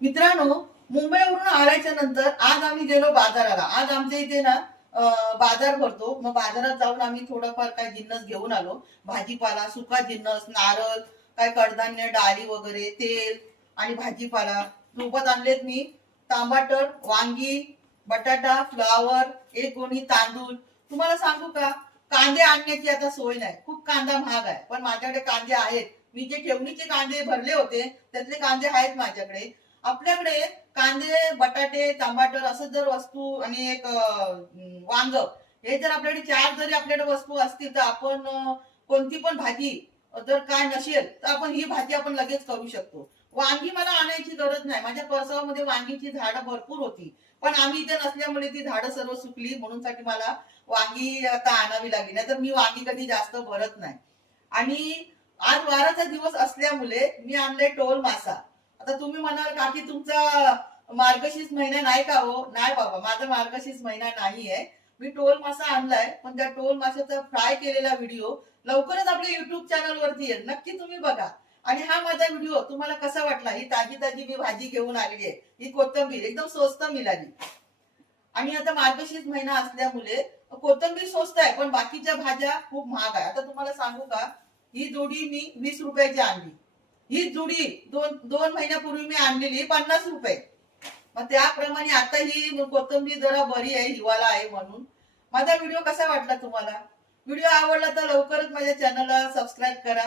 मित्रांनो, मुंबईवरून आल्याच्या नंतर आज आम्ही गेलो बाजाराला. आज आमच्या इथे ना बाजार भरतो. मग बाजारात जाऊन आम्ही थोडंफार काय जिन्नस घेऊन आलो. भाजीपाला, सुका जिन्नस, नारळ, काय कडधान्य, डाळी वगैरे, तेल आणि भाजीपाला. सोबत आणलेत मी टमाटर, वांगी, बटाटा, फ्लावर, एक गोणी तांदूळ. तुम्हाला सांगू का, कांदे आणण्याची आता सोय नाही. खूप कांदा महाग आहे, पण माझ्याकडे कांदे आहेत. मी जे ठेवणीचे कांदे भरले होते त्यातले कांदे आहेत माझ्याकडे. आपल्याकडे कांदे, बटाटे, टमाटर असं जर वस्तू आणि एक वांग, हे जर आपल्याकडे चार जरी आपल्याकडे वस्तू असतील तर आपण कोणती पण भाजी जर काय नसेल तर आपण ही भाजी आपण लगेच करू शकतो. वांगी मला आणायची गरज नाही. माझ्या परसवामध्ये वांगीची झाडं भरपूर होती, पण आम्ही इथे नसल्यामुळे ती झाडं सर्व सुकली, म्हणून साठी मला वांगी आता आणावी लागली. नाहीतर मी वांगी कधी जास्त भरत नाही. आणि आज वाराचा दिवस असल्यामुळे मी आणले टोल मासा. आता तुम्ही म्हणाल काकी तुमचा मार्गशीर्ष महिना नाही का हो? नाही बाबा, माझा मार्गशीर्ष महिना नाहीये. मी टोल मासा आणलाय, पण त्या टोल माशाचा फ्राय केलेला व्हिडिओ लवकरच आपल्या युट्यूब चॅनल वरती येईल. नक्की तुम्ही बघा. आणि हा माझा व्हिडिओ तुम्हाला कसा वाटला? ही ताजी ताजी मी भाजी घेऊन आली आहे. ही कोथिंबीर एकदम स्वस्त मिळाली. आणि आता मार्गशीर्ष महिना असल्यामुळे कोथिंबीर स्वस्त आहे, पण बाकीच्या भाज्या खूप महाग आहे. आता तुम्हाला सांगू का, ही जोडी मी 20 रुपयाची आणली. ही जुडी दोन दोन महिन्यापूर्वी मी आणलेली 50 रुपये. मग त्याप्रमाणे आता ही कोथिंबीर जरा बरी आहे, हिवाळा आहे म्हणून. माझा व्हिडिओ कसा वाटला तुम्हाला? व्हिडिओ आवडला तर लवकरच माझ्या चॅनलला सबस्क्राईब करा,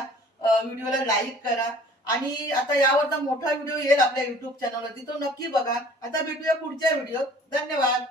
व्हिडिओला लाईक करा. आणि आता यावर मोठा व्हिडिओ येईल आपल्या युट्यूब चॅनलवरती, तो नक्की बघा. आता भेटूया पुढच्या व्हिडिओ. धन्यवाद.